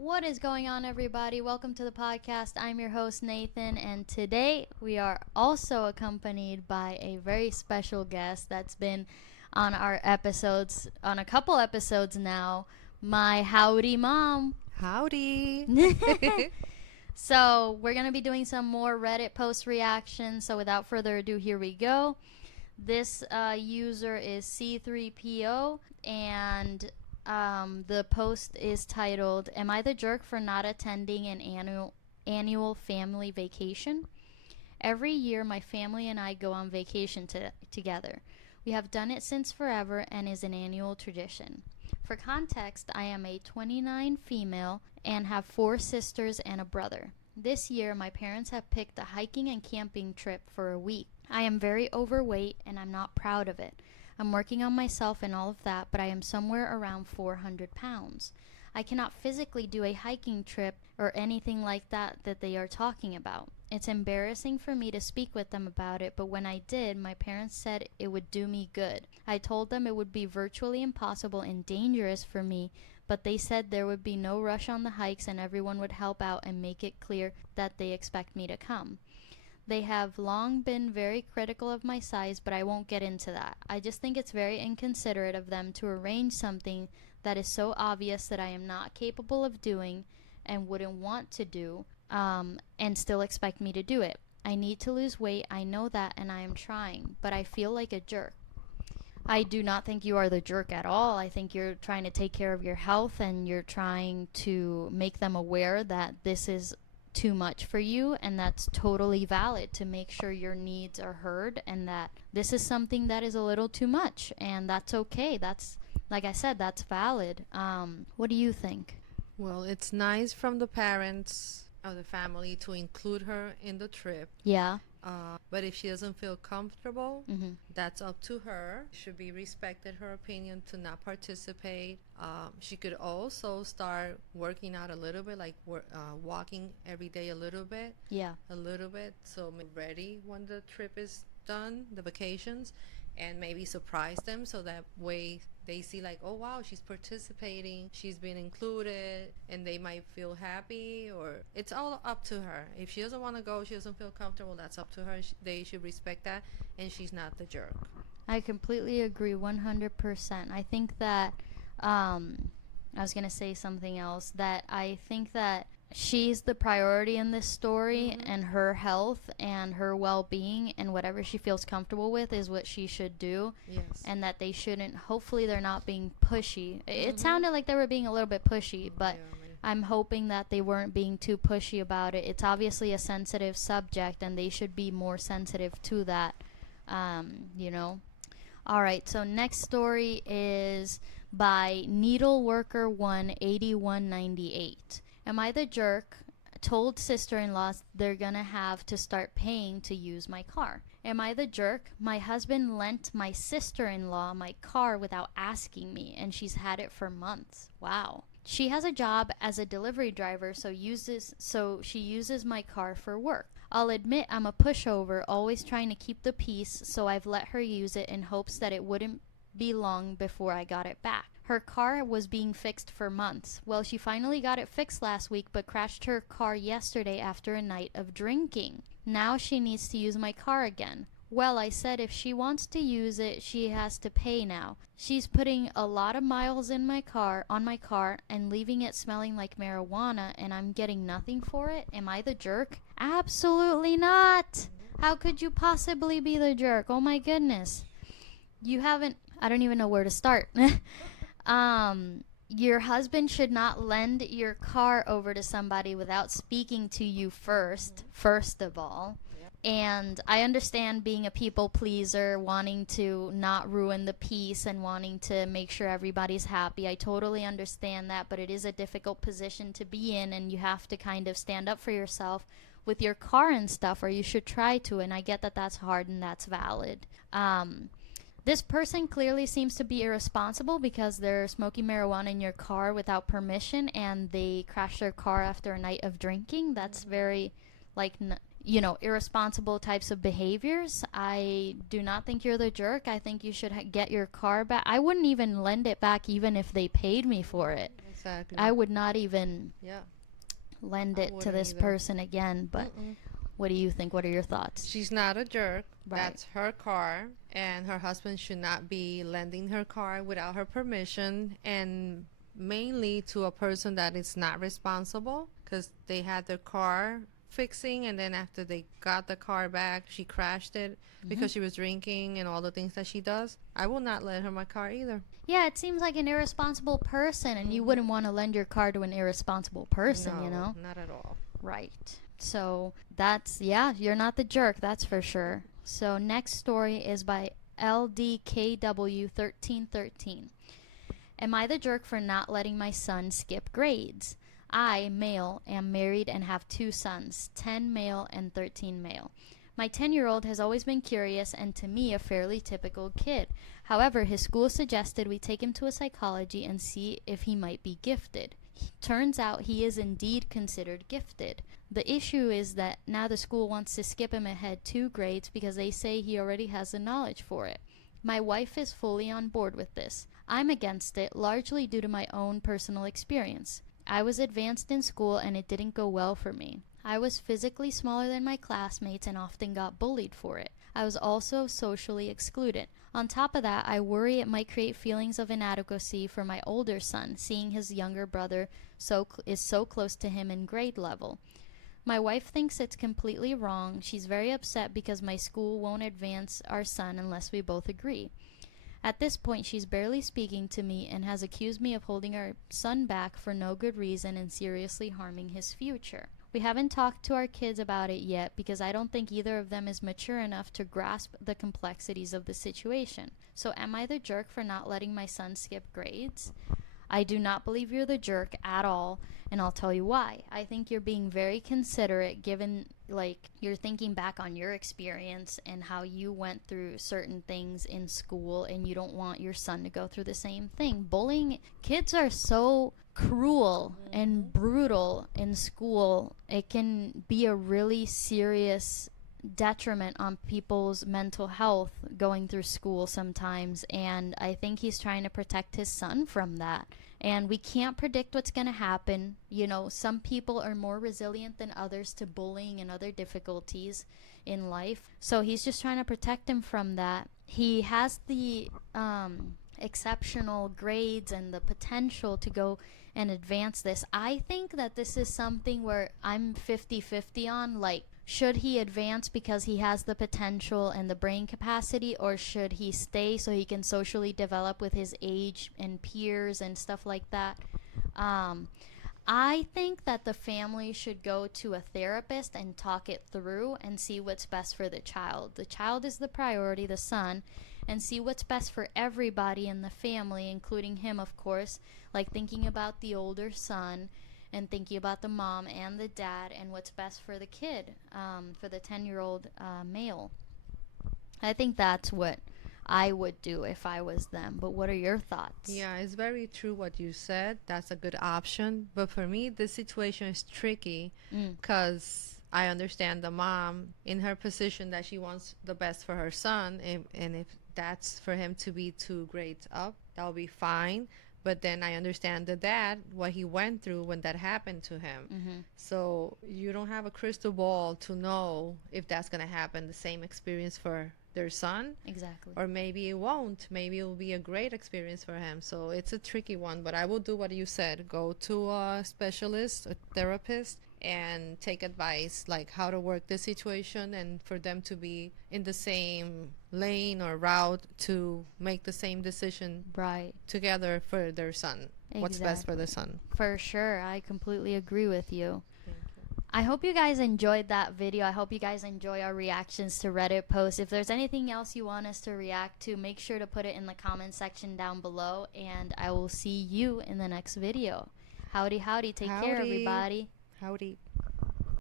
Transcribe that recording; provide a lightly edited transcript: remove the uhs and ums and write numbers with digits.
What is going on, everybody? Welcome to the podcast. I'm your host, Nathan, and today we are also accompanied by a very special guest that's been on our episodes, on a couple episodes now, my Howdy mom. Howdy. So, we're going to be doing some more Reddit post reactions. So, without further ado, here we go. This user is C3PO, and the post is titled, "Am I the jerk for not attending an annual family vacation? Every year, my family and I go on vacation together. We have done it since forever and is an annual tradition. For context, I am a 29 female and have 4 sisters and a brother. This year, my parents have picked a hiking and camping trip for a week. I am very overweight and I'm not proud of it. I'm working on myself and all of that, but I am somewhere around 400 pounds. I cannot physically do a hiking trip or anything like that they are talking about. It's embarrassing for me to speak with them about it, but when I did, my parents said it would do me good. I told them it would be virtually impossible and dangerous for me, but they said there would be no rush on the hikes and everyone would help out and make it clear that they expect me to come. They have long been very critical of my size, but I won't get into that. I just think it's very inconsiderate of them to arrange something that is so obvious that I am not capable of doing and wouldn't want to do, and still expect me to do it. I need to lose weight, I know that, and I am trying, but I feel like a jerk." I do not think you are the jerk at all. I think you're trying to take care of your health and you're trying to make them aware that this is too much for you, and that's totally valid, to make sure your needs are heard and that this is something that is a little too much, and that's okay. That's, like I said, that's valid. What do you think? Well, it's nice from the parents of the family to include her in the trip. Yeah. But if she doesn't feel comfortable, Mm-hmm. that's up to her. Should be respected her opinion to not participate. She could also start working out a little bit, like walking every day a little bit, Yeah. so ready when the trip is done, the vacations, and maybe surprise them so that way they see like, oh wow, she's participating, she's been included, and they might feel happy. Or it's all up to her. If she doesn't want to go, she doesn't feel comfortable, that's up to her. They should respect that, and she's not the jerk. I completely agree 100%. I think that I was going to say something else, that I think that she's the priority in this story, and her health and her well-being and whatever she feels comfortable with is what she should do. Yes. And that they shouldn't, hopefully they're not being pushy. It sounded like they were being a little bit pushy, but I'm hoping that they weren't being too pushy about it. It's obviously a sensitive subject and they should be more sensitive to that, you know. All right, so next story is by Needleworker1 8198. "Am I the jerk? Told sister-in-laws they're gonna have to start paying to use my car. Am I the jerk? My husband lent my sister-in-law my car without asking me, and she's had it for months. Wow. She has a job as a delivery driver, so she uses my car for work. I'll admit I'm a pushover, always trying to keep the peace, so I've let her use it in hopes that it wouldn't be long before I got it back. Her car was being fixed for months. Well, she finally got it fixed last week, but crashed her car yesterday after a night of drinking. Now she needs to use my car again. Well, I said if she wants to use it, she has to pay now. She's putting a lot of miles on my car, and leaving it smelling like marijuana, and I'm getting nothing for it. Am I the jerk? Absolutely not. How could you possibly be the jerk? Oh my goodness. I don't even know where to start. Your husband should not lend your car over to somebody without speaking to you first of all. And I understand being a people pleaser, wanting to not ruin the peace and wanting to make sure everybody's happy. I totally understand that, but it is a difficult position to be in, and you have to kind of stand up for yourself with your car and stuff, or you should try to, and I get that that's hard and that's valid. This person clearly seems to be irresponsible because they're smoking marijuana in your car without permission, and they crashed their car after a night of drinking. That's very, like, irresponsible types of behaviors. I do not think you're the jerk. I think you should get your car back. I wouldn't even lend it back even if they paid me for it. Exactly. I would not even Yeah. lend I it to wouldn't this either. person again. But Mm-mm. what do you think? What are your thoughts? She's not a jerk. Right. That's her car, and her husband should not be lending her car without her permission, and mainly to a person that is not responsible, because they had their car fixing, and then after they got the car back, she crashed it because she was drinking and all the things that she does. I will not lend her my car either. Yeah, it seems like an irresponsible person, and you wouldn't want to lend your car to an irresponsible person, No, not at all. Right. So you're not the jerk, that's for sure. So next story is by LDKW1313. Am I the jerk for not letting my son skip grades? I, male, am married and have 2 sons, 10 male and 13 male. My 10-year-old has always been curious and to me a fairly typical kid. However, his school suggested we take him to a psychology and see if he might be gifted. Turns out he is indeed considered gifted. The issue is that now the school wants to skip him ahead 2 grades because they say he already has the knowledge for it. My wife is fully on board with this. I'm against it, largely due to my own personal experience. I was advanced in school and it didn't go well for me. I was physically smaller than my classmates and often got bullied for it. I was also socially excluded. On top of that, I worry it might create feelings of inadequacy for my older son, seeing his younger brother is so close to him in grade level. My wife thinks it's completely wrong. She's very upset because my school won't advance our son unless we both agree. At this point, she's barely speaking to me and has accused me of holding our son back for no good reason and seriously harming his future. We haven't talked to our kids about it yet because I don't think either of them is mature enough to grasp the complexities of the situation. So am I the jerk for not letting my son skip grades? I do not believe you're the jerk at all, and I'll tell you why. I think you're being very considerate given, you're thinking back on your experience and how you went through certain things in school, and you don't want your son to go through the same thing. Bullying, kids are so cruel and brutal in school. It can be a really serious detriment on people's mental health going through school sometimes, and I think he's trying to protect his son from that. And we can't predict what's going to happen. Some people are more resilient than others to bullying and other difficulties in life, so he's just trying to protect him from that. He has the exceptional grades and the potential to go and advance this. I think that this is something where I'm 50-50 on, should he advance because he has the potential and the brain capacity, or should he stay so he can socially develop with his age and peers and stuff like that? I think that the family should go to a therapist and talk it through and see what's best for the child. The child is the priority, the son, and see what's best for everybody in the family, including him, of course, thinking about the older son and thinking about the mom and the dad and what's best for the kid, for the 10-year-old male. I think that's what I would do if I was them. But what are your thoughts? Yeah, it's very true what you said. That's a good option. But for me, this situation is tricky because I understand the mom in her position that she wants the best for her son. And if that's for him to be 2 grades up, that'll be fine. But then I understand the dad, what he went through when that happened to him. So you don't have a crystal ball to know if that's going to happen, the same experience for their son. Exactly. Or maybe it won't. Maybe it will be a great experience for him. So it's a tricky one. But I will do what you said. Go to a specialist, a therapist, and take advice, how to work the situation, and for them to be in the same lane or route to make the same decision together for their son. What's best for the son. For sure. I completely agree with you. I hope you guys enjoyed that video. I hope you guys enjoy our reactions to Reddit posts. If there's anything else you want us to react to, make sure to put it in the comment section down below, and I will see you in the next video. Howdy, howdy. Take care, everybody. Howdy.